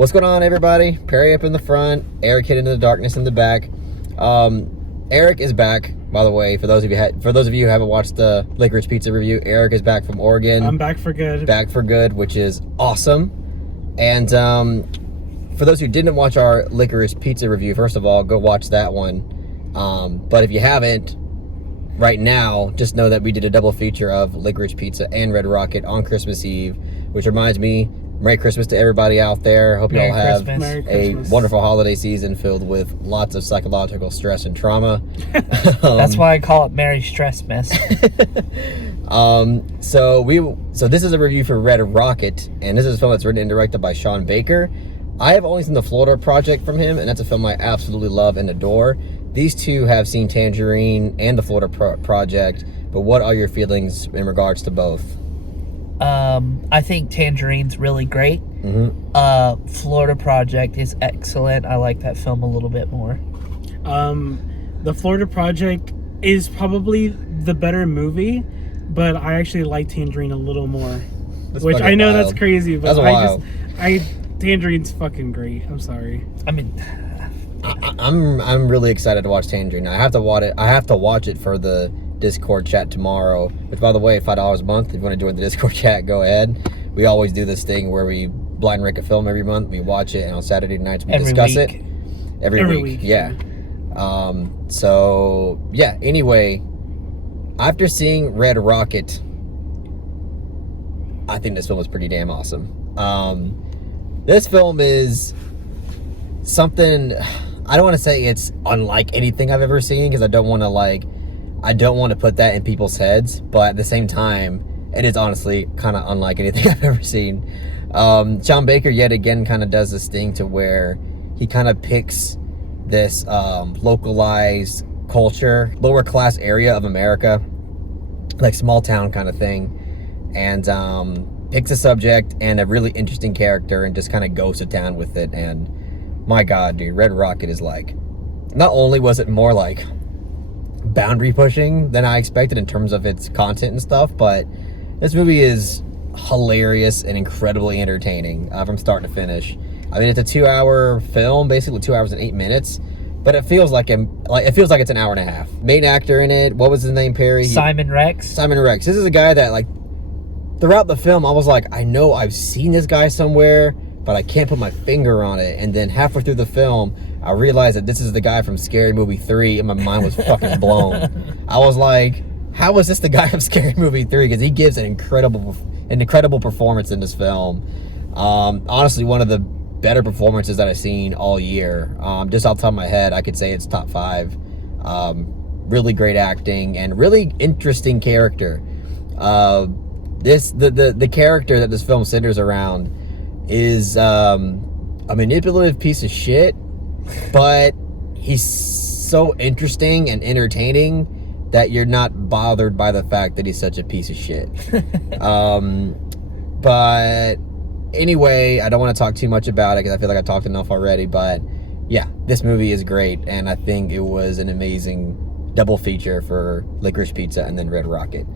What's going on, everybody? Perry up in the front, Eric hid into the darkness in the back. Eric is back, by the way. For those of you who haven't watched the Licorice Pizza review, Eric is back from Oregon. I'm back for good. Back for good, which is awesome. And for those who didn't watch our Licorice Pizza review, first of all, go watch that one. But if you haven't, right now, just know that we did a double feature of Licorice Pizza and Red Rocket on Christmas Eve, which reminds me, Merry Christmas to everybody out there. Hope you all have a wonderful holiday season filled with lots of psychological stress and trauma. That's why I call it Merry Stressmas. So this is a review for Red Rocket, and this is a film that's written and directed by Sean Baker. I have only seen the Florida Project from him, and that's a film I absolutely love and adore. These two have seen Tangerine and the Florida Project, but what are your feelings in regards to both? I think Tangerine's really great. Florida Project is excellent. I like that film a little bit more. The Florida Project is probably the better movie, but I actually like Tangerine a little more. Which I know that's crazy, but Tangerine's fucking great. I'm sorry. I mean, I'm really excited to watch Tangerine. I have to watch it for the Discord chat tomorrow, which, by the way, $5 a month. If you want to join the Discord chat, go ahead. We always do this thing where we blind rank a film every month. We watch it, and on Saturday nights we discuss it. Every week. Yeah. So yeah. Anyway, after seeing Red Rocket, I think this film was pretty damn awesome. This film is something. I don't want to say it's unlike anything I've ever seen, because I don't want to put that in people's heads, but at the same time, it is honestly kind of unlike anything I've ever seen. Sean Baker yet again kind of does this thing to where he kind of picks this localized culture, lower class area of America, like small town kind of thing, and picks a subject and a really interesting character and just kind of goes to town with it. And my God, dude, Red Rocket is like, not only was it more like boundary pushing than I expected in terms of its content and stuff, but this movie is hilarious and incredibly entertaining from start to finish. I mean, it's a 2-hour film, basically 2 hours and 8 minutes, but it feels like it's an hour and a half. Main actor in it, what was his name, Perry? Simon Rex. Simon Rex. This is a guy that, like, throughout the film, I was like, I know I've seen this guy somewhere, but I can't put my finger on it. And then halfway through the film, I realized that this is the guy from Scary Movie 3, and my mind was fucking blown. I was like, how is this the guy from Scary Movie 3? Because he gives an incredible performance in this film. Honestly, one of the better performances that I've seen all year. Just off the top of my head, I could say it's top 5. Really great acting and really interesting character. The character that this film centers around is a manipulative piece of shit, but he's so interesting and entertaining that you're not bothered by the fact that he's such a piece of shit. But anyway, I don't want to talk too much about it because I feel like I talked enough already, but yeah, this movie is great, and I think it was an amazing double feature for Licorice Pizza and then Red Rocket.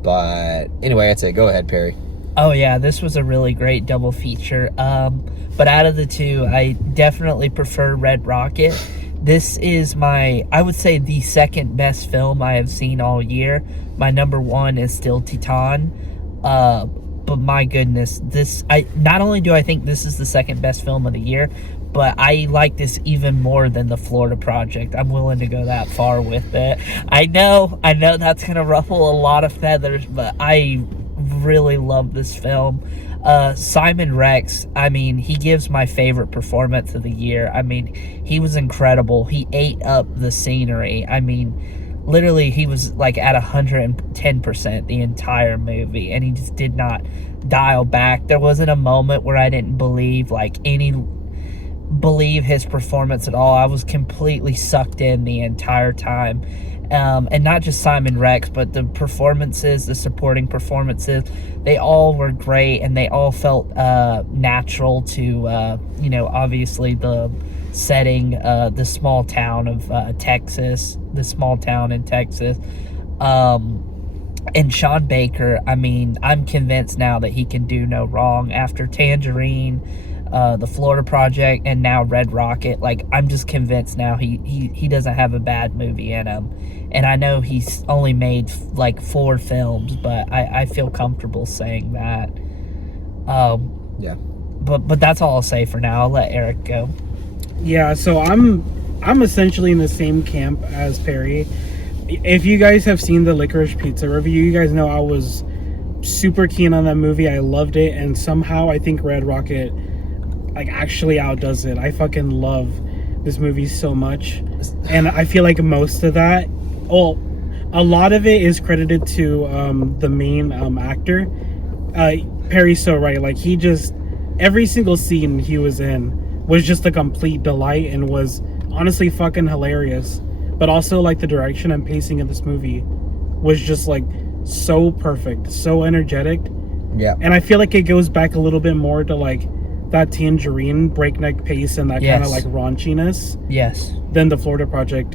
But anyway, that's it. Go ahead, Perry. Oh yeah, this was a really great double feature. But out of the two, I definitely prefer Red Rocket. This is I would say, the second best film I have seen all year. My number one is still Titan. But my goodness, not only do I think this is the second best film of the year, but I like this even more than the Florida Project. I'm willing to go that far with it. I know that's gonna ruffle a lot of feathers, but I really love this film. Simon Rex, I mean, he gives my favorite performance of the year. I mean, he was incredible. He ate up the scenery. I mean, literally, he was like at 110% the entire movie, and he just did not dial back. There wasn't a moment where I didn't believe his performance at all. I was completely sucked in the entire time. And not just Simon Rex, but the supporting performances, they all were great, and they all felt natural to, obviously the setting, the small town of Texas, And Sean Baker, I mean, I'm convinced now that he can do no wrong. After Tangerine, the Florida Project, and now Red Rocket. Like, I'm just convinced now he doesn't have a bad movie in him. And I know he's only made like 4 films, but I feel comfortable saying that. Yeah. But that's all I'll say for now. I'll let Eric go. Yeah, so I'm essentially in the same camp as Perry. If you guys have seen the Licorice Pizza review, you guys know I was super keen on that movie. I loved it, and somehow I think Red Rocket like actually outdoes it. I fucking love this movie so much, and I feel like most of that, a lot of it is credited to the main actor. Perry's so right. Like, he just, every single scene he was in was just a complete delight and was honestly fucking hilarious. But also, like, the direction and pacing of this movie was just like so perfect, so energetic. Yeah. And I feel like it goes back a little bit more to like that Tangerine breakneck pace and that kind of like raunchiness. Yes. Than the Florida Project.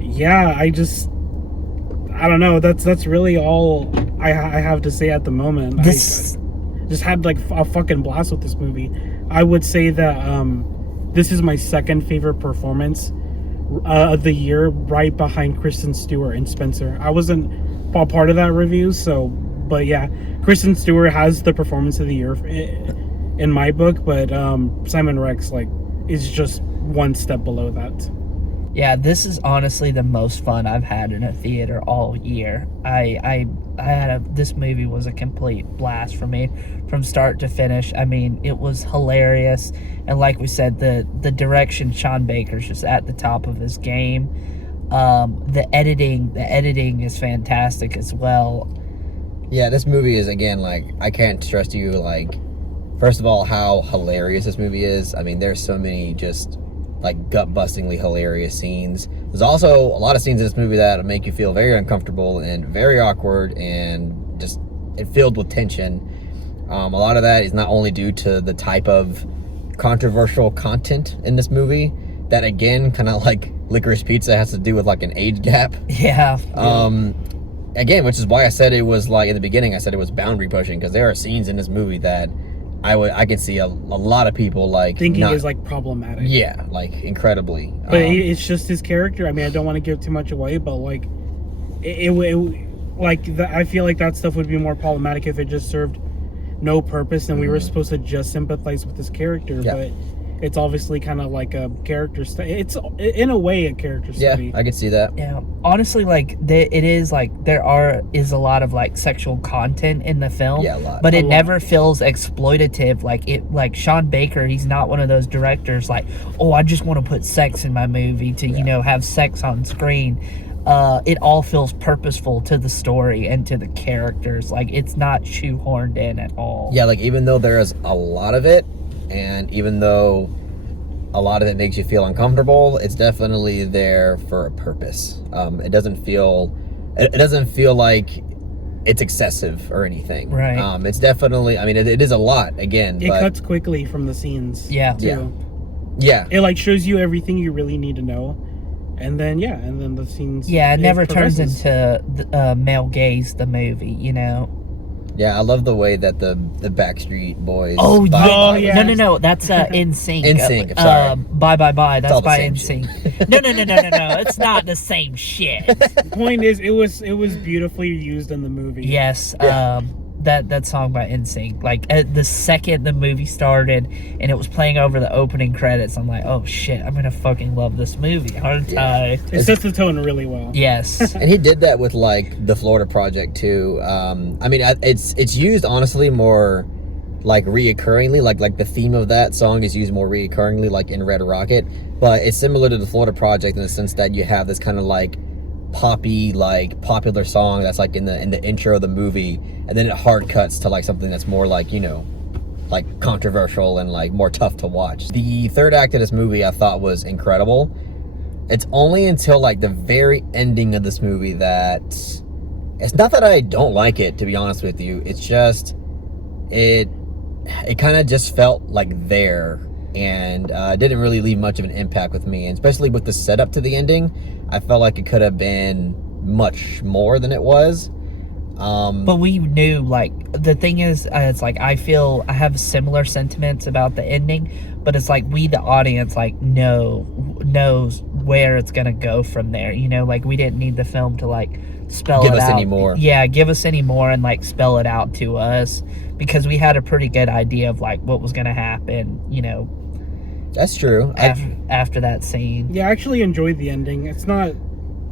Yeah, I don't know. That's really all I have to say at the moment. This I just had like a fucking blast with this movie. I would say that this is my second favorite performance of the year, right behind Kristen Stewart and Spencer. I wasn't a part of that review, but yeah, Kristen Stewart has the performance of the year in my book, but Simon Rex like is just one step below that. Yeah, this is honestly the most fun I've had in a theater all year. This movie was a complete blast for me from start to finish. I mean, it was hilarious, and like we said, the direction, Sean Baker's just at the top of his game. The editing is fantastic as well. Yeah, this movie is, again, like, I can't stress to you, like, first of all, how hilarious this movie is. I mean, there's so many just like gut-bustingly hilarious scenes. There's also a lot of scenes in this movie that make you feel very uncomfortable and very awkward and just filled with tension. A lot of that is not only due to the type of controversial content in this movie that, again, kind of like Licorice Pizza, has to do with like an age gap. Yeah. Again, which is why I said it was like, in the beginning, I said it was boundary pushing, because there are scenes in this movie that I could see a lot of people like thinking is like problematic. Yeah, like incredibly. But it's just his character. I mean, I don't want to give too much away, but like I feel like that stuff would be more problematic if it just served no purpose and we were supposed to just sympathize with his character. Yeah. But it's obviously kind of like a character study. It's in a way a character study. Yeah, I could see that. Yeah, honestly, like it is like there is a lot of like sexual content in the film. Yeah, a lot. But it never feels exploitative. Like Sean Baker, he's not one of those directors like, oh, I just want to put sex in my movie to have sex on screen. It all feels purposeful to the story and to the characters. Like, it's not shoehorned in at all. Yeah, like, even though there is a lot of it, and even though a lot of it makes you feel uncomfortable, it's definitely there for a purpose. It doesn't feel like it's excessive or anything. Right. It's definitely, I mean, it is a lot, again. It cuts quickly from the scenes. Yeah. Too. Yeah. It like shows you everything you really need to know. And then the scenes. Yeah, it never turns into male gaze, the movie, you know. Yeah, I love the way that the Backstreet Boys. Oh yeah, yeah. No, that's NSYNC. NSYNC, sorry. Bye. That's by NSYNC. No. It's not the same shit. The point is, it was beautifully used in the movie. Yes. That song by NSYNC. Like, the second the movie started and it was playing over the opening credits, I'm like, oh shit, I'm gonna fucking love this movie, aren't I? It sets the tone really well. Yes. And he did that with like the Florida Project too. I mean, it's used honestly more like reoccurringly, like the theme of that song is used more reoccurringly, like in Red Rocket. But it's similar to the Florida Project in the sense that you have this kind of like poppy, like popular song that's like in the intro of the movie, and then it hard cuts to like something that's more like, you know, like controversial and like more tough to watch. The third act of this movie I thought was incredible. It's only until like the very ending of this movie that it's not that I don't like it, to be honest with you. It's just it kind of just felt like there, and didn't really leave much of an impact with me, and especially with the setup to the ending. I felt like it could have been much more than it was. But we knew, like, the thing is, it's like I feel I have similar sentiments about the ending, but it's like we, the audience, like knows where it's gonna go from there. You know, like we didn't need the film to like spell give it us out. any more. Yeah, give us any more and like spell it out to us, because we had a pretty good idea of like what was gonna happen. You know, that's true. After that scene. Yeah, I actually enjoyed the ending.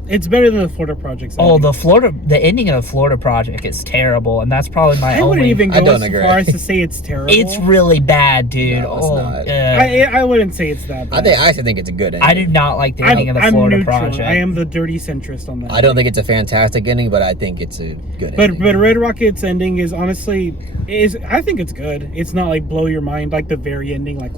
It's better than the Florida Project's ending. The ending of the Florida Project is terrible, and that's probably my I wouldn't even go as agree. far as to say it's terrible. It's really bad, dude. No, it's not. I wouldn't say it's that bad. I actually think it's a good ending. I do not like the ending of the Florida neutral. Project. I am the dirty centrist on that. I don't think it's a fantastic ending, but I think it's a good ending. But Red Rocket's ending is honestly I think it's good. It's not like blow your mind like the very ending, like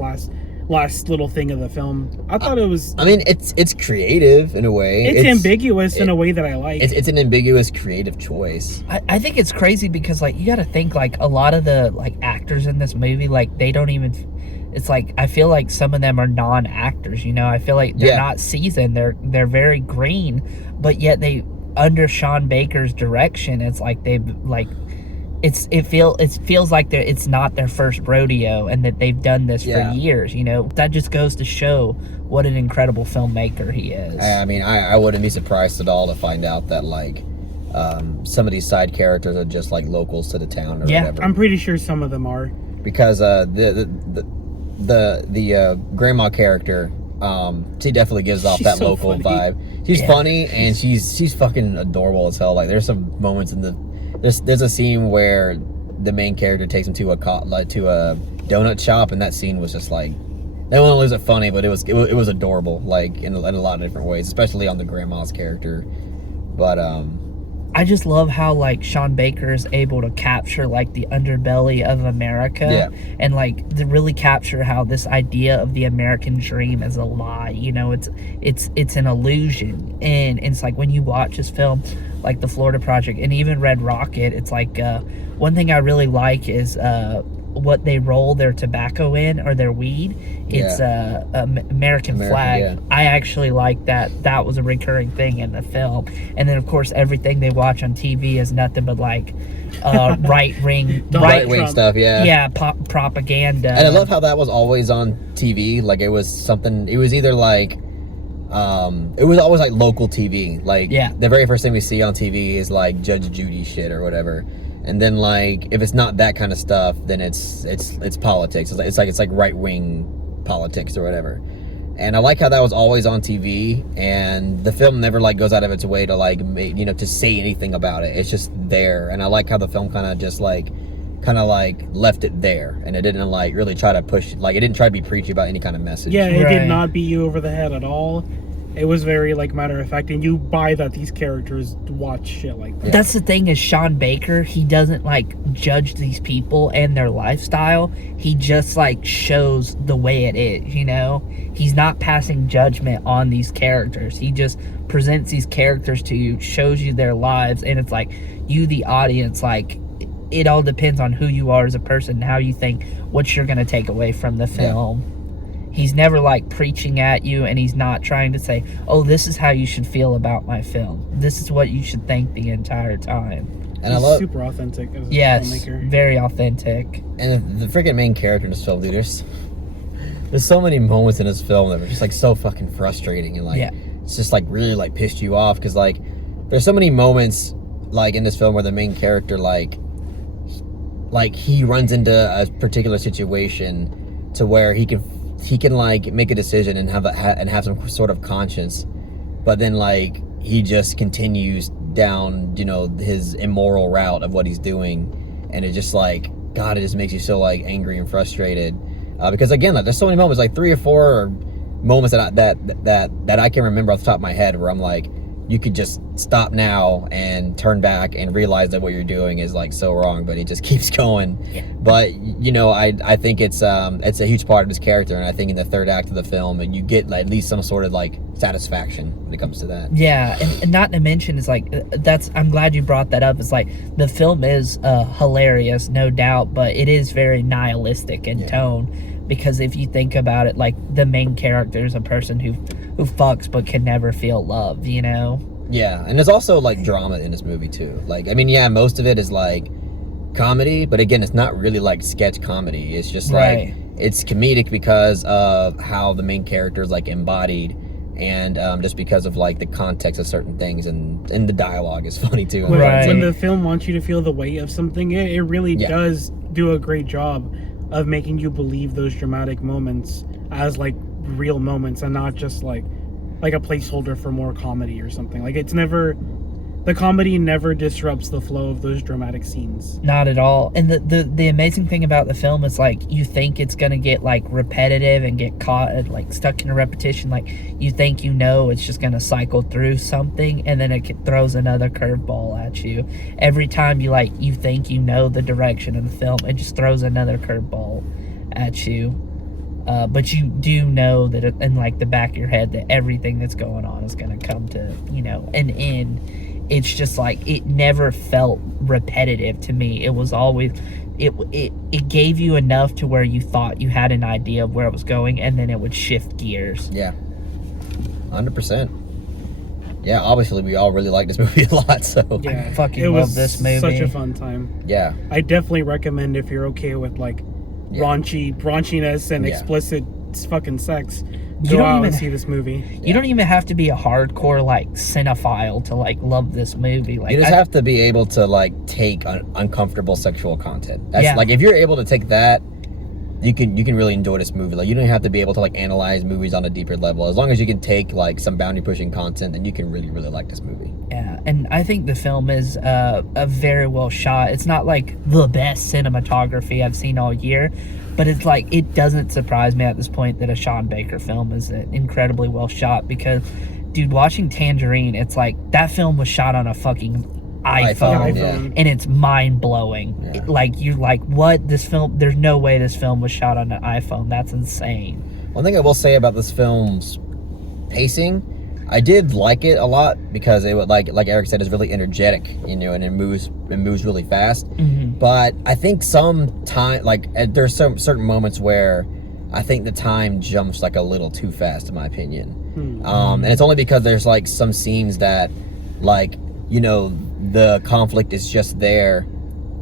last little thing of the film. I thought it was. I mean, it's creative in a way. It's ambiguous in a way that I like. It's an ambiguous creative choice. I think it's crazy because like you got to think like a lot of the like actors in this movie, like they don't even. It's like I feel like some of them are non-actors. You know, I feel like they're not seasoned. They're very green, but yet they under Sean Baker's direction. It's like they've like. It feels like it's not their first rodeo and that they've done this for years. You know, that just goes to show what an incredible filmmaker he is. I mean, I wouldn't be surprised at all to find out that like some of these side characters are just like locals to the town or whatever. I'm pretty sure some of them are, because the grandma character, she definitely gives off that so local funny. vibe. She's funny and she's fucking adorable as hell. Like there's some moments in there's a scene where the main character takes him to a donut shop, and that scene was just like, not only was it funny, but it was adorable, like in a lot of different ways, especially on the grandma's character. But I just love how like Sean Baker is able to capture like the underbelly of America, and like to really capture how this idea of the American dream is a lie. You know, it's an illusion, and it's like when you watch this film, like the Florida Project and even Red Rocket, it's like one thing I really like is what they roll their tobacco in or their weed. It's American flag. Yeah. I actually like that. That was a recurring thing in the film. And then of course everything they watch on TV is nothing but like right wing stuff. propaganda. And I love how that was always on TV. Like it was something. It was either like it was always like local TV. Like the very first thing we see on TV is like Judge Judy shit or whatever. And then like if it's not that kind of stuff, then it's politics. It's like right wing politics or whatever. And I like how that was always on TV, and the film never like goes out of its way to like to say anything about it. It's just there, and I like how the film kind of left it there, and it didn't like really try to push, like it didn't try to be preachy about any kind of message. Yeah, it did not beat you over the head at all. It was very like matter of fact, and you buy that these characters watch shit like that. That's the thing is Sean Baker, he doesn't like judge these people and their lifestyle. He just like shows the way it is, you know? He's not passing judgment on these characters. He just presents these characters to you, shows you their lives, and it's like you, the audience, like it all depends on who you are as a person, how you think, what you're gonna take away from the film. He's never like preaching at you, and he's not trying to say, oh, this is how you should feel about my film. This is what you should think the entire time. And he's super authentic as a filmmaker. Very authentic. And the freaking main character in this film, dude, there's so many moments in this film that were just like so fucking frustrating, and like it's just like really like pissed you off, because like there's so many moments like in this film where the main character like he runs into a particular situation to where he can like make a decision and have some sort of conscience, but then like he just continues down his immoral route of what he's doing, and it just like, God, it just makes you so like angry and frustrated, because again, like there's so many moments, like 3 or 4 moments that I can remember off the top of my head where I'm like, you could just stop now and turn back and realize that what you're doing is like so wrong, but he just keeps going. But I think it's a huge part of his character, and I think in the third act of the film, and you get like, at least some sort of like satisfaction when it comes to that. And not to mention is like I'm glad you brought that up. It's like the film is hilarious, no doubt, but it is very nihilistic in tone. Because if you think about it, like the main character is a person who fucks but can never feel love, Yeah, and there's also like drama in this movie too. Like, I mean, yeah, most of it is like comedy, but again, it's not really like sketch comedy. It's just like it's comedic because of how the main character is like embodied, and just because of like the context of certain things, and the dialogue is funny too. When the film wants you to feel the weight of something, it really does do a great job of making you believe those dramatic moments as like real moments, and not just like a placeholder for more comedy or something. Like, it's never, the comedy never disrupts the flow of those dramatic scenes. Not at all. And the amazing thing about the film is, like, you think it's gonna get like repetitive and get caught like stuck in a repetition. Like, you think it's just gonna cycle through something, and then it throws another curveball at you. Every time you think the direction of the film, it just throws another curveball at you. But you do know that in like the back of your head that everything that's going on is going to come to, an end. It's just like, it never felt repetitive to me. It was always, it gave you enough to where you thought you had an idea of where it was going, and then it would shift gears. Yeah. 100%. Yeah, obviously we all really like this movie a lot, so. Yeah, I fucking love this movie. Such a fun time. Yeah. I definitely recommend, if you're okay with like raunchiness and explicit fucking sex, go out and see this movie. You don't even have to be a hardcore like cinephile to like love this movie. Like, you just have to be able to like take uncomfortable sexual content. That's like, if you're able to take that, you can really enjoy this movie. Like, you don't have to be able to like analyze movies on a deeper level. As long as you can take like some boundary pushing content, then you can really like this movie. Yeah, and I think the film is a very well shot. It's not like the best cinematography I've seen all year, but it's like, it doesn't surprise me at this point that a Sean Baker film is incredibly well shot, because, dude, watching Tangerine, it's like that film was shot on a fucking iPhone. And it's mind-blowing. Like, you're like, what? This film, there's no way this film was shot on an iPhone. That's insane. One thing I will say about this film's pacing, I did like it a lot, because it would, like Eric said, is really energetic, and it moves really fast. But I think there's some certain moments where I think the time jumps like a little too fast, in my opinion. And it's only because there's like some scenes that, like, the conflict is just there,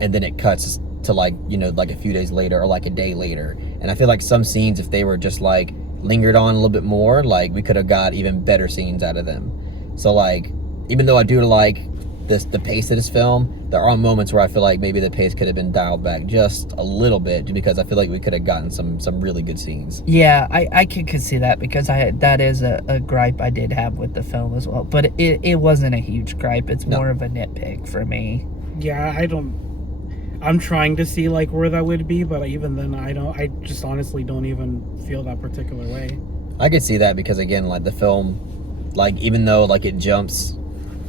and then it cuts to like a few days later or like a day later. And I feel like some scenes, if they were just like lingered on a little bit more, like, we could have got even better scenes out of them. So like, even though I do like the pace of this film, there are moments where I feel like maybe the pace could have been dialed back just a little bit, because I feel like we could have gotten some really good scenes. Yeah, I could see that, because that is a gripe I did have with the film as well. But it wasn't a huge gripe. It's more of a nitpick for me. Yeah, I'm trying to see like where that would be, but even then I just honestly don't even feel that particular way. I could see that, because again, like, the film, like, even though like it jumps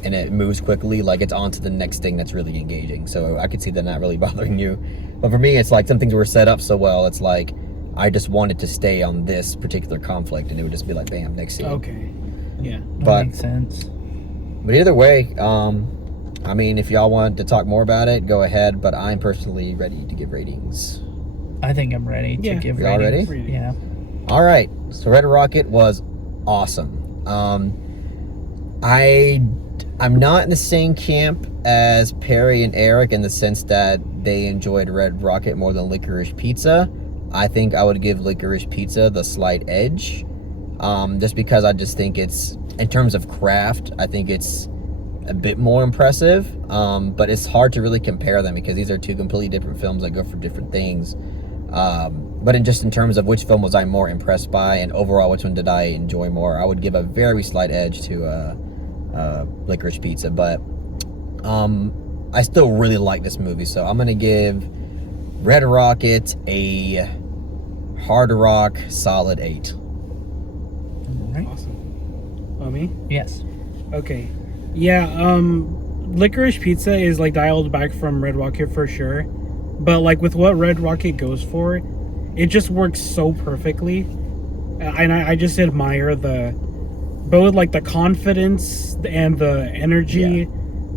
and it moves quickly, like, it's on to the next thing that's really engaging. So I could see that not really bothering you. But for me, it's like some things were set up so well, it's like I just wanted to stay on this particular conflict, and it would just be like, bam, next scene. Okay. Yeah. That makes sense. But either way, I mean, if y'all want to talk more about it, go ahead, but I'm personally ready to give ratings. I think I'm ready to give y'all ratings. Ready? Yeah. All right. So Red Rocket was awesome. I'm not in the same camp as Perry and Eric, in the sense that they enjoyed Red Rocket more than Licorice Pizza. I think I would give Licorice Pizza the slight edge, just because I just think it's, in terms of craft, I think it's a bit more impressive, but it's hard to really compare them, because these are two completely different films that go for different things. But in terms of which film was I more impressed by, and overall which one did I enjoy more, I would give a very slight edge to Licorice Pizza. But I still really like this movie, so I'm gonna give Red Rocket a hard rock solid 8. All right. Awesome. Oh, me? Yes. Okay. Yeah, Licorice Pizza is like dialed back from Red Rocket for sure, but like with what Red Rocket goes for, it just works so perfectly, and I just admire both like the confidence and the energy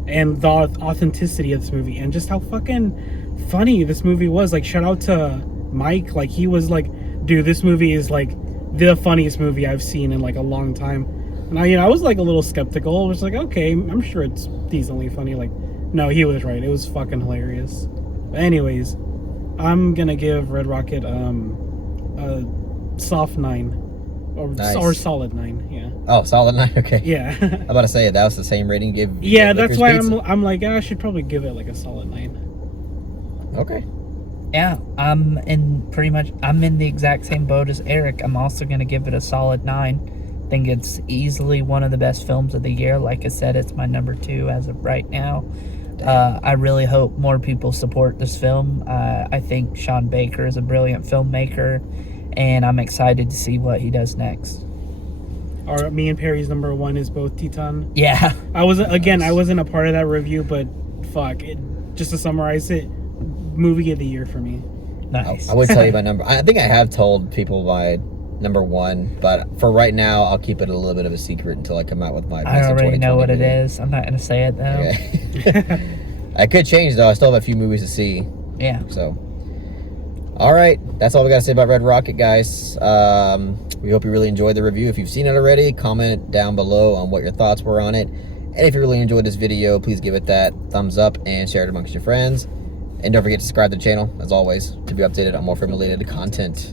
and the authenticity of this movie, and just how fucking funny this movie was. Like, shout out to Mike, like, he was like, dude, this movie is like the funniest movie I've seen in like a long time. And I was like a little skeptical. I was like, okay, I'm sure it's decently funny. Like, no, he was right. It was fucking hilarious. But anyways, I'm gonna give Red Rocket a soft 9. Or solid 9, yeah. Oh, solid 9, okay. Yeah. I'm about to say that was the same rating you gave. Yeah, that's why I'm like, I should probably give it like a solid 9. Okay. Yeah, I'm in the exact same boat as Eric. I'm also gonna give it a solid 9. I think it's easily one of the best films of the year. Like I said, it's my number 2 as of right now. I really hope more people support this film. I think Sean Baker is a brilliant filmmaker, and I'm excited to see what he does next. Me and Perry's number 1 is both Titan. Yeah. I wasn't a part of that review, but fuck it. Just to summarize it, movie of the year for me. Nice. I would tell you my number. I think I have told people my number 1, but for right now, I'll keep it a little bit of a secret until I come out with my. I already know what it is. I'm not gonna say it though. Okay. I could change though. I still have a few movies to see. Yeah. So. All right, that's all we got to say about Red Rocket, guys. We hope you really enjoyed the review. If you've seen it already, comment down below on what your thoughts were on it. And if you really enjoyed this video, please give it that thumbs up and share it amongst your friends. And don't forget to subscribe to the channel, as always, to be updated on more film-related content.